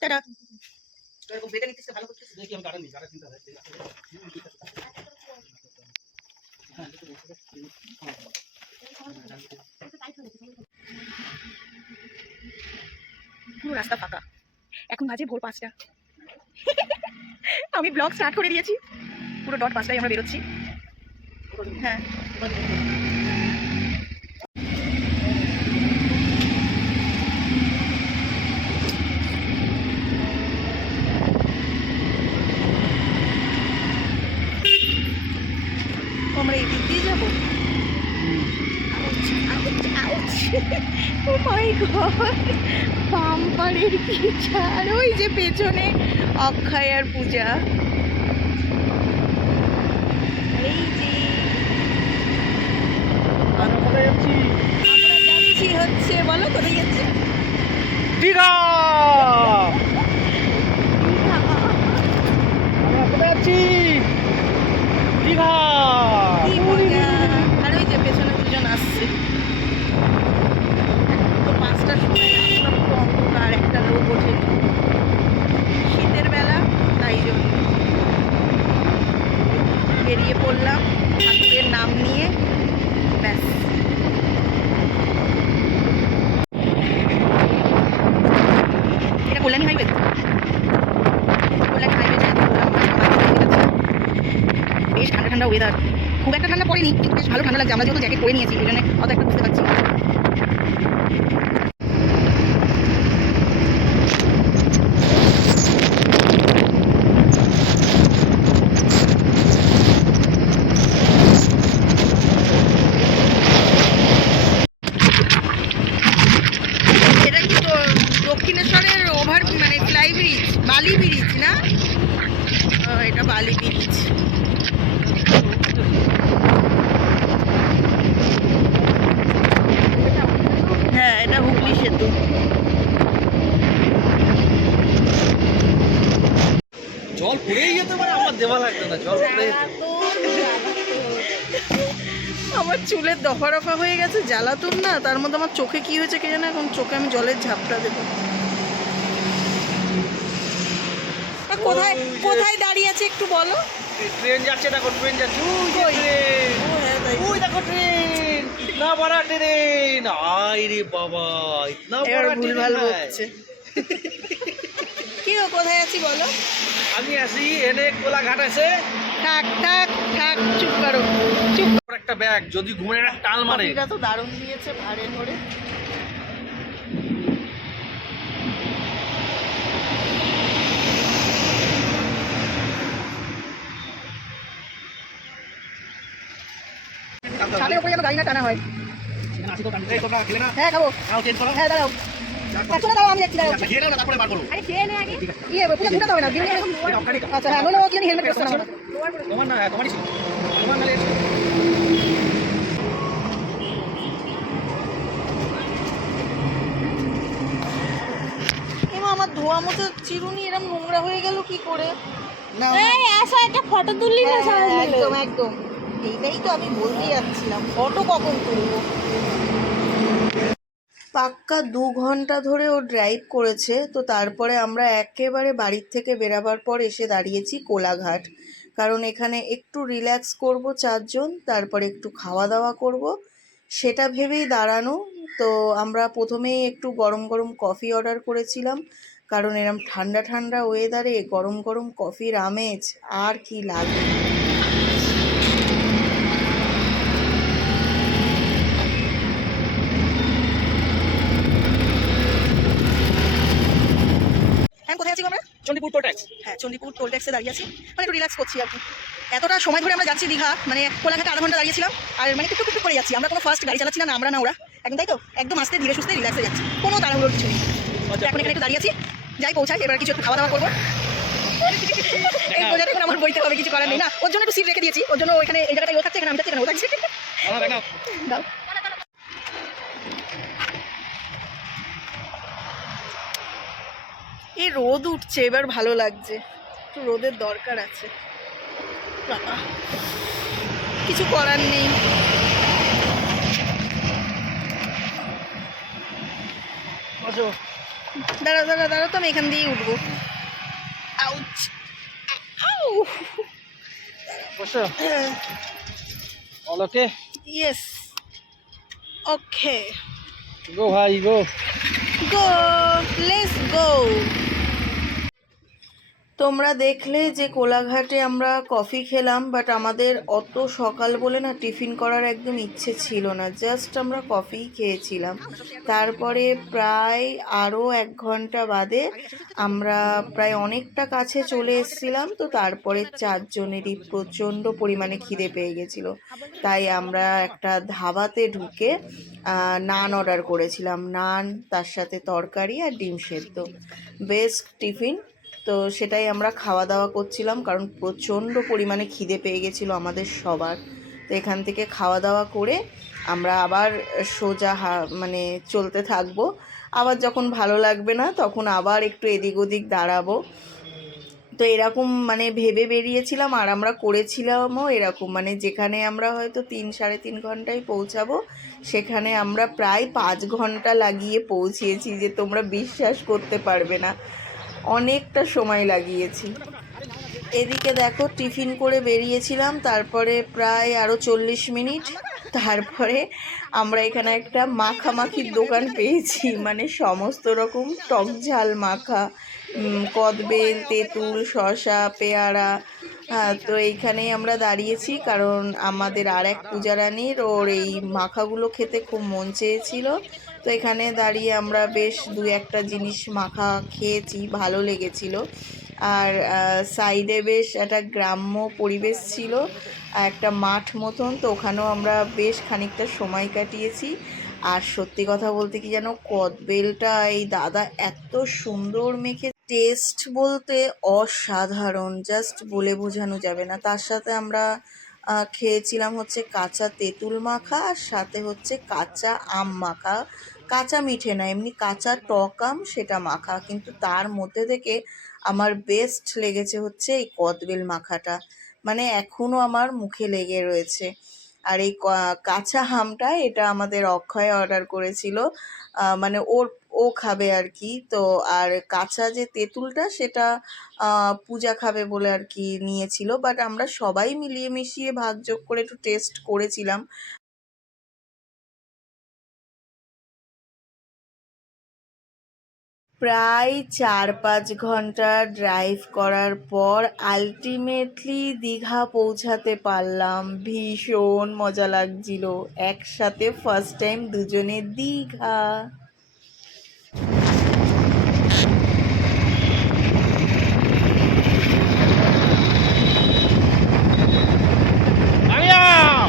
Tata এরকম বেঁধে নিতে ভালো করতেছে? দেখি আমি কাটা নিই কাটা চিন্তা হয় পুরো রাস্তা ফাঁকা। এখন বাজে ভোর পাঁচটা। আমি ব্লগ স্টার্ট করে দিয়েছি। পুরো ডট পাঁচটায় আমরা বেরোচ্ছি। হ্যাঁ আমরা এই দিক দিয়ে যাব ও মাই গড বাম্পারের কি ওই যে পেছনে অক্ষয় আর পূজা। এই যে। যাচ্ছি হচ্ছে, বলো কোথায় যাচ্ছে? দীঘা আমরা কোথায় যাচ্ছি দীঘা কি মজা আর ওই যে পেছনে দুজন আসছে তো পাঁচটার সময় রাস্তা পুরো অন্ধকার একটা লোক ওঠে শীতের বেলা তাই জন্য বেরিয়ে পড়লাম ঠাকুরের নাম নিয়ে। ব্যাস। বেশ ঠান্ডা ঠান্ডা ওয়েদার খুব একটা ঠান্ডা পড়েনি, কিন্তু বেশ ভালো ঠান্ডা লাগছে। আমরা যেহেতু জ্যাকেট পরে নিয়েছি জন্য অত একটা বুঝতে পারছি না এটা কি তো দক্ষিণেশ্বরের ওভার মানে ফ্লাই ব্রিজ বালি ব্রিজ না ও, এটা বালি ব্রিজ হ্যাঁ এটা হুগলি সেতু জল পড়েই যেতে পারে আমার দেওয়া লাগবে না জল পড়ে যেতে আমার চুলের দফা রফা হয়ে গেছে জ্বালাতুন না তার মধ্যে আমার চোখে কি হয়েছে কে জানে এখন চোখে আমি জলের ঝাপটা দেবো। কোথায় কোথায় দাঁড়িয়ে আছে একটু বলো? ট্রেন যাচ্ছে দেখো ট্রেন যাচ্ছে। ওই। হ্যাঁ, দেখো ট্রেন। ইতনা বড় ট্রেন। আয় রে বাবা ইতনা বড় ট্রেন বকছে কি গো কোথায় আছি বলো? আমি আসি এনে কোলাঘাট আছে। থাক থাক থাক চুপ করো চুপ একটা ব্যাগ যদি ঘুমের একটা টাল মারে। কফিটা তো দারুণ দিয়েছে ভাড়ে ভরে ছাদের উপরে যেন গাড়ি না টানা হয়। এই তোমরা খেলে না হ্যাঁ খাব। হ্যাঁ দাঁড়াও। একশো দাও আমি যাচ্ছি দাঁড়াও। আচ্ছা, খেয়ে নাও না তারপরে বার করো। আরে খেয়ে নে আগে। ইয়ে পুরো ঘুরতে হবে না দিন আচ্ছা হ্যাঁ নইলে ও কি হেলমেট পরছে না তোমার না তোমারই ছিল। তোমার নালে আমার ধোয়া মতো চিরুনি এরকম নোংরা হয়ে গেল কি করে? না। এই আসো একটা ফটো তুললি না হ্যাঁ, একদম একদম। এইটাই তো আমি বলতে যাচ্ছিলাম। ফটো কখন তুলবো? পাক্কা দু ঘণ্টা ধরে ও ড্রাইভ করেছে, তো তারপরে আমরা একেবারে বাড়ির থেকে বেরাবার পর এসে দাঁড়িয়েছি কোলাঘাট। কারণ এখানে একটু রিল্যাক্স করব চারজন, তারপরে একটু খাওয়া দাওয়া করব। সেটা ভেবেই দাঁড়ানো, তো আমরা প্রথমেই একটু গরম গরম কফি অর্ডার করেছিলাম। কারণ এরম ঠান্ডা ঠান্ডা ওয়েদারে গরম গরম কফির আমেজ আর কি লাগে। হ্যাঁ কোথায় আছি আমরা? চন্ডিপুর টোল ট্যাক্স হ্যাঁ চণ্ডীপুর টোল ট্যাক্সে দাঁড়িয়ে আছি। মানে একটু রিল্যাক্স করছি আর কি। এতটা সময় ধরে আমরা যাচ্ছি দীঘা মানে কোলাঘাটে আধা ঘণ্টা দাঁড়িয়েছিলাম। আর মানে টুকটুক টুকটুক করে যাচ্ছি। আমরা কোনো ফার্স্ট গাড়ি চালাচ্ছি না আমরা না ওরা। একদম তাই তো? একদম আস্তে ধীরে সুস্থে রিল্যাক্সে যাচ্ছি। কোনো তাড়াহুড়োর কিছু নেই। এখন এখানে একটু দাঁড়িয়ে আছি। যাই পৌঁছাই এবার কিছু একটু খাওয়া দাওয়া করব। এই বোঝাটা এখন আমার বইতে হবে কিছু করার নেই। না ওর জন্য একটু সিট রেখে দিয়েছি। ওর জন্য ওইখানে এই জায়গাটায় ও থাকছে এখানে আমি থাকছি এখানে ও থাকছে। দাও। এই রোদ উঠছে এবার ভালো লাগছে। একটু রোদের দরকার আছে। বাবা, কিছু করার নেই। দাঁড়া দাঁড়া দাঁড়া তো আমি এখান দিয়েই উঠবো। আউচ আউ বসো। অল ওকে ইয়েস ওকে গো ভাই গো গো লেটস গো তোমরা দেখলে যে কোলাঘাটে আমরা কফি খেলাম বাট আমাদের অত সকাল বলে না টিফিন করার একদম ইচ্ছে ছিল না। জাস্ট আমরা কফিই খেয়েছিলাম। তারপরে প্রায় আরও এক ঘণ্টা বাদে আমরা প্রায় অনেকটা কাছে চলে এসেছিলাম, তো তারপরে চারজনেরই প্রচণ্ড পরিমাণে খিদে পেয়ে গেছিল। তাই আমরা একটা ধাবাতে ঢুকে নান অর্ডার করেছিলাম। নান, তার সাথে তরকারি আর ডিম সেদ্ধ। বেস্ট টিফিন তো সেটাই আমরা খাওয়া দাওয়া করছিলাম কারণ প্রচণ্ড পরিমাণে খিদে পেয়ে গেছিল আমাদের সবার। তো এখান থেকে খাওয়া দাওয়া করে আমরা আবার সোজা মানে চলতে থাকব। আবার যখন ভালো লাগবে না তখন আবার একটু এদিক ওদিক দাঁড়াবো। তো এরকম মানে ভেবে বেরিয়েছিলাম আর আমরা করেছিলামও এরকম। মানে যেখানে আমরা হয়তো তিন, সাড়ে তিন ঘন্টায় পৌঁছাবো, সেখানে আমরা প্রায় পাঁচ ঘণ্টা লাগিয়ে পৌঁছিয়েছি যে তোমরা বিশ্বাস করতে পারবে না। অনেকটা সময় লাগিয়েছি। এদিকে দেখো, টিফিন করে বেরিয়েছিলাম, তারপরে প্রায় আরও চল্লিশ মিনিট। তারপরে আমরা এখানে একটা মাখামাখির দোকান পেয়েছি মানে সমস্ত রকম টক ঝাল মাখা কদবেল, তেঁতুল, শসা, পেয়ারা হ্যাঁ তো এইখানেই আমরা দাঁড়িয়েছি কারণ আমাদের আর এক পূজারানীর ওর এই মাখাগুলো খেতে খুব মন চেয়েছিল। তো এখানে দাঁড়িয়ে আমরা বেশ দু একটা জিনিস মাখা খেয়েছি, ভালো লেগেছিল। আর সাইডে বেশ একটা গ্রাম্য পরিবেশ ছিল, একটা মাঠ মতন, তো ওখানেও আমরা বেশ খানিকটা সময় কাটিয়েছি। আর সত্যি কথা বলতে কি যেন, কদবেলটা এই দাদা এত সুন্দর মেখে টেস্ট বলতে অসাধারণ জাস্ট বলে বোঝানো যাবে না। তার সাথে আমরা খেয়েছিলাম হচ্ছে কাঁচা তেঁতুল মাখা আর সাথে হচ্ছে কাঁচা আম মাখা। কাঁচা মিঠে না, এমনি কাঁচা টক আম সেটা মাখা। কিন্তু তার মধ্যে থেকে আমার বেস্ট লেগেছে হচ্ছে এই কদবেল মাখাটা। মানে এখনও আমার মুখে লেগে রয়েছে। আর এই কাঁচা আমটা এটা আমাদের অক্ষয় অর্ডার করেছিল। মানে ওর ও খাবে আর কি তো আর কাঁচা যে তেঁতুলটা সেটা পূজা খাবে বলে আর কি নিয়েছিল। বাট আমরা সবাই মিলিয়ে মিশিয়ে ভাগযোগ করে একটু টেস্ট করেছিলাম। প্রায় চার পাঁচ ঘণ্টা ড্রাইভ করার পর আলটিমেটলি দীঘা পৌঁছাতে পারলাম। ভীষণ মজা লাগছিল। একসাথে ফার্স্ট টাইম দুজনে দীঘা আমি আ-